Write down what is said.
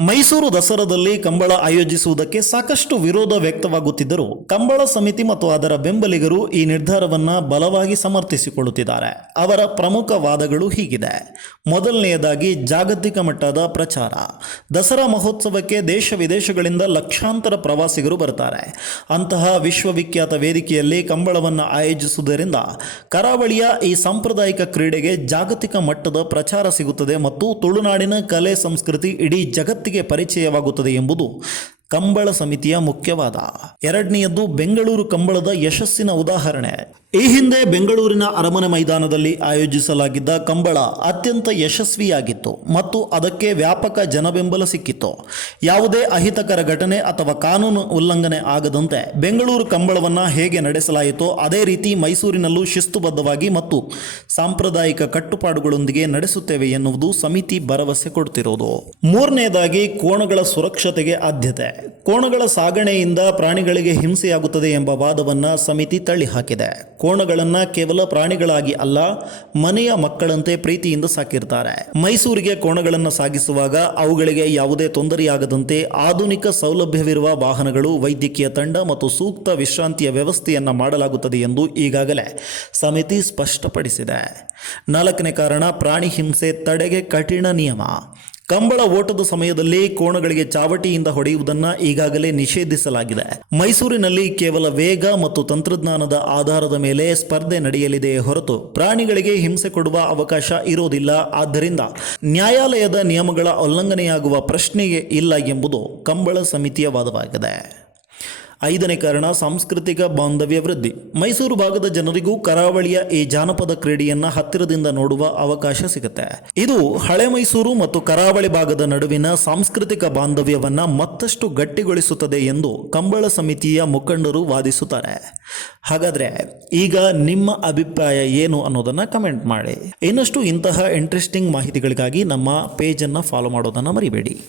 ಮೈಸೂರು ದಸರಾದಲ್ಲಿ ಕಂಬಳ ಆಯೋಜಿಸುವುದಕ್ಕೆ ಸಾಕಷ್ಟು ವಿರೋಧ ವ್ಯಕ್ತವಾಗುತ್ತಿದ್ದರೂ ಕಂಬಳ ಸಮಿತಿ ಮತ್ತು ಅದರ ಬೆಂಬಲಿಗರು ಈ ನಿರ್ಧಾರವನ್ನು ಬಲವಾಗಿ ಸಮರ್ಥಿಸಿಕೊಳ್ಳುತ್ತಿದ್ದಾರೆ. ಅವರ ಪ್ರಮುಖ ವಾದಗಳು ಹೀಗಿದೆ. ಮೊದಲನೆಯದಾಗಿ ಜಾಗತಿಕ ಮಟ್ಟದ ಪ್ರಚಾರ. ದಸರಾ ಮಹೋತ್ಸವಕ್ಕೆ ದೇಶ ವಿದೇಶಗಳಿಂದ ಲಕ್ಷಾಂತರ ಪ್ರವಾಸಿಗರು ಬರ್ತಾರೆ. ಅಂತಹ ವಿಶ್ವವಿಖ್ಯಾತ ವೇದಿಕೆಯಲ್ಲಿ ಕಂಬಳವನ್ನು ಆಯೋಜಿಸುವುದರಿಂದ ಕರಾವಳಿಯ ಈ ಸಾಂಪ್ರದಾಯಿಕ ಕ್ರೀಡೆಗೆ ಜಾಗತಿಕ ಮಟ್ಟದ ಪ್ರಚಾರ ಸಿಗುತ್ತದೆ ಮತ್ತು ತುಳುನಾಡಿನ ಕಲೆ ಸಂಸ್ಕೃತಿ ಇಡೀ ಜಗತ್ತಿಗೆ ಪರಿಚಯವಾಗುತ್ತದೆ ಎಂಬುದು ಕಂಬಳ ಸಮಿತಿಯ ಮುಖ್ಯವಾದ. ಎರಡನೆಯದ್ದು ಬೆಂಗಳೂರು ಕಂಬಳದ ಯಶಸ್ಸಿನ ಉದಾಹರಣೆ. ಈ ಹಿಂದೆ ಬೆಂಗಳೂರಿನ ಅರಮನೆ ಮೈದಾನದಲ್ಲಿ ಆಯೋಜಿಸಲಾಗಿದ್ದ ಕಂಬಳ ಅತ್ಯಂತ ಯಶಸ್ವಿಯಾಗಿತ್ತು ಮತ್ತು ಅದಕ್ಕೆ ವ್ಯಾಪಕ ಜನಬೆಂಬಲ ಸಿಕ್ಕಿತ್ತು. ಯಾವುದೇ ಅಹಿತಕರ ಘಟನೆ ಅಥವಾ ಕಾನೂನು ಉಲ್ಲಂಘನೆ ಆಗದಂತೆ ಬೆಂಗಳೂರು ಕಂಬಳವನ್ನು ಹೇಗೆ ನಡೆಸಲಾಯಿತೋ ಅದೇ ರೀತಿ ಮೈಸೂರಿನಲ್ಲೂ ಶಿಸ್ತುಬದ್ಧವಾಗಿ ಮತ್ತು ಸಾಂಪ್ರದಾಯಿಕ ಕಟ್ಟುಪಾಡುಗಳೊಂದಿಗೆ ನಡೆಸುತ್ತೇವೆ ಎನ್ನುವುದು ಸಮಿತಿ ಭರವಸೆ ಕೊಡ್ತಿರೋದು. ಮೂರನೆಯದಾಗಿ ಕೋಣಗಳ ಸುರಕ್ಷತೆಗೆ ಆದ್ಯತೆ. ಕೋಣಗಳ ಸಾಗಣೆಯಿಂದ ಪ್ರಾಣಿಗಳಿಗೆ ಹಿಂಸೆಯಾಗುತ್ತದೆ ಎಂಬ ವಾದವನ್ನು ಸಮಿತಿ ತಳ್ಳಿಹಾಕಿದೆ. ಕೋಣಗಳನ್ನು ಕೇವಲ ಪ್ರಾಣಿಗಳಾಗಿ ಅಲ್ಲ, ಮನೆಯ ಮಕ್ಕಳಂತೆ ಪ್ರೀತಿಯಿಂದ ಸಾಕಿರ್ತಾರೆ. ಮೈಸೂರಿಗೆ ಕೋಣಗಳನ್ನು ಸಾಗಿಸುವಾಗ ಅವುಗಳಿಗೆ ಯಾವುದೇ ತೊಂದರೆಯಾಗದಂತೆ ಆಧುನಿಕ ಸೌಲಭ್ಯವಿರುವ ವಾಹನಗಳು, ವೈದ್ಯಕೀಯ ತಂಡ ಮತ್ತು ಸೂಕ್ತ ವಿಶ್ರಾಂತಿಯ ವ್ಯವಸ್ಥೆಯನ್ನು ಮಾಡಲಾಗುತ್ತದೆ ಎಂದು ಈಗಾಗಲೇ ಸಮಿತಿ ಸ್ಪಷ್ಟಪಡಿಸಿದೆ. ನಾಲ್ಕನೇ ಕಾರಣ, ಪ್ರಾಣಿ ಹಿಂಸೆ ತಡೆಗೆ ಕಠಿಣ ನಿಯಮ. ಕಂಬಳ ಓಟದ ಸಮಯದಲ್ಲಿ ಕೋಣಗಳಿಗೆ ಚಾವಟಿಯಿಂದ ಹೊಡೆಯುವುದನ್ನು ಈಗಾಗಲೇ ನಿಷೇಧಿಸಲಾಗಿದೆ. ಮೈಸೂರಿನಲ್ಲಿ ಕೇವಲ ವೇಗ ಮತ್ತು ತಂತ್ರಜ್ಞಾನದ ಆಧಾರದ ಮೇಲೆ ಸ್ಪರ್ಧೆ ನಡೆಯಲಿದೆಯೇ ಹೊರತು ಪ್ರಾಣಿಗಳಿಗೆ ಹಿಂಸೆ ಕೊಡುವ ಅವಕಾಶ ಇರೋದಿಲ್ಲ. ಆದ್ದರಿಂದ ನ್ಯಾಯಾಲಯದ ನಿಯಮಗಳ ಉಲ್ಲಂಘನೆಯಾಗುವ ಪ್ರಶ್ನೆಯೇ ಇಲ್ಲ ಎಂಬುದು ಕಂಬಳ ಸಮಿತಿಯ ವಾದವಾಗಿದೆ. ಐದನೇ ಕಾರಣ, ಸಾಂಸ್ಕೃತಿಕ ಬಾಂಧವ್ಯ ವೃದ್ಧಿ. ಮೈಸೂರು ಭಾಗದ ಜನರಿಗೂ ಕರಾವಳಿಯ ಈ ಜಾನಪದ ಕ್ರೀಡೆಯನ್ನು ಹತ್ತಿರದಿಂದ ನೋಡುವ ಅವಕಾಶ ಸಿಗುತ್ತೆ. ಇದು ಹಳೆ ಮೈಸೂರು ಮತ್ತು ಕರಾವಳಿ ಭಾಗದ ನಡುವಿನ ಸಾಂಸ್ಕೃತಿಕ ಬಾಂಧವ್ಯವನ್ನು ಮತ್ತಷ್ಟು ಗಟ್ಟಿಗೊಳಿಸುತ್ತದೆ ಎಂದು ಕಂಬಳ ಸಮಿತಿಯ ಮುಖಂಡರು ವಾದಿಸುತ್ತಾರೆ. ಹಾಗಾದರೆ ಈಗ ನಿಮ್ಮ ಅಭಿಪ್ರಾಯ ಏನು ಅನ್ನೋದನ್ನು ಕಮೆಂಟ್ ಮಾಡಿ. ಇನ್ನಷ್ಟು ಇಂತಹ ಇಂಟ್ರೆಸ್ಟಿಂಗ್ ಮಾಹಿತಿಗಳಿಗಾಗಿ ನಮ್ಮ ಪೇಜನ್ನು ಫಾಲೋ ಮಾಡೋದನ್ನು ಮರಿಬೇಡಿ.